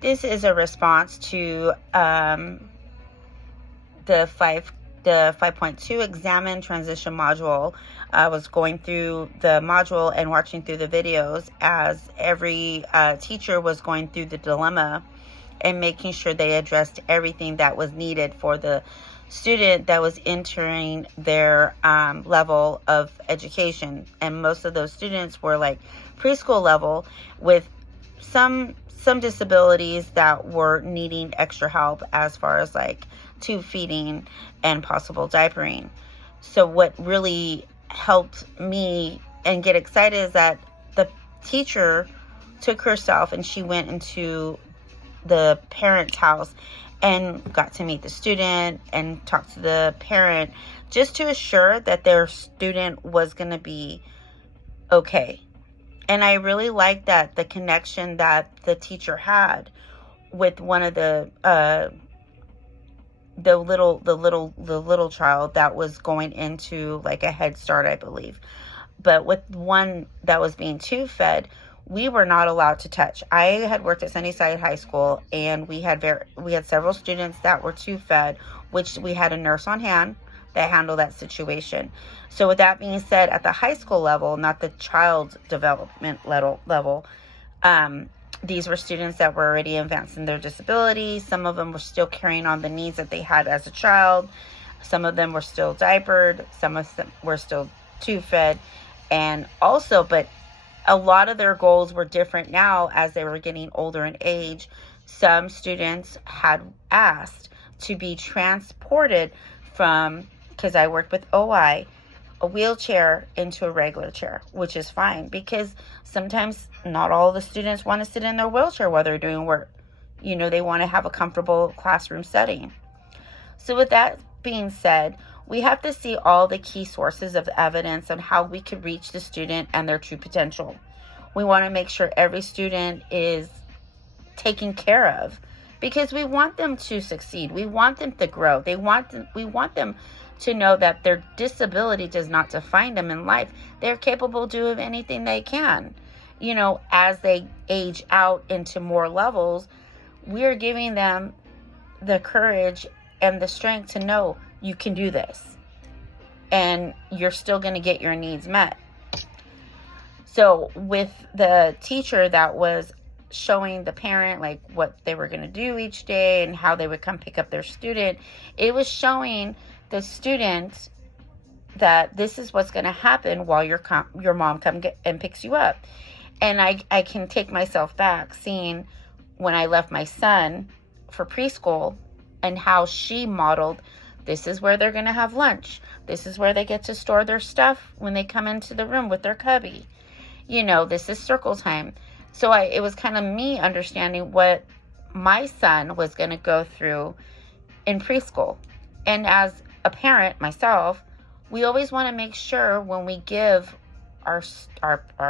This is a response to the 5.2 examine transition module. I was going through the module and watching through the videos as every teacher was going through the dilemma and making sure they addressed everything that was needed for the student that was entering their level of education. And most of those students were like preschool level with some disabilities that were needing extra help as far as like tube feeding and possible diapering. So what really helped me and get excited is that the teacher took herself and she went into the parent's house and got to meet the student and talk to the parent just to assure that their student was going to be okay. And I really liked that the connection that the teacher had with one of the little child that was going into like a Head Start, I believe. But with one that was being tube fed, we were not allowed to touch. I had worked at Sunnyside High School, and we had several students that were tube fed, which we had a nurse on hand that handled that situation. So with that being said, at the high school level, not the child development level, these were students that were already advanced in their disability. Some of them were still carrying on the needs that they had as a child. Some of them were still diapered. Some of them were still tube fed. And also, but a lot of their goals were different now as they were getting older in age. Some students had asked to be transported from, because I worked with OI, a wheelchair into a regular chair, which is fine because sometimes not all the students want to sit in their wheelchair while they're doing work. You know, they want to have a comfortable classroom setting. So with that being said, we have to see all the key sources of evidence on how we could reach the student and their true potential. We want to make sure every student is taken care of because we want them to succeed. We want them to grow. We want them to know that their disability does not define them in life. They're capable of doing anything they can. You know, as they age out into more levels, we're giving them the courage and the strength to know you can do this and you're still going to get your needs met. So with the teacher that was showing the parent like what they were going to do each day and how they would come pick up their student, it was showing the student that this is what's going to happen while your mom comes and picks you up. And I can take myself back seeing when I left my son for preschool and how she modeled, this is where they're going to have lunch. This is where they get to store their stuff when they come into the room with their cubby. You know, this is circle time. So it was kind of me understanding what my son was going to go through in preschool. And as a parent myself, we always want to make sure when we give our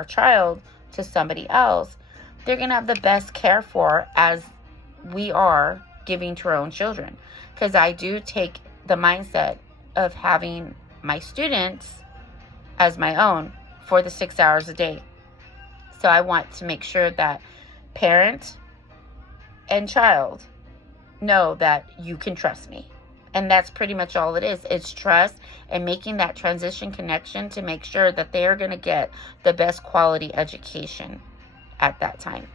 child to somebody else, they're going to have the best care for as we are giving to our own children. Because I do take the mindset of having my students as my own for the 6 hours a day. So I want to make sure that parent and child know that you can trust me. And that's pretty much all it is. It's trust and making that transition connection to make sure that they are going to get the best quality education at that time.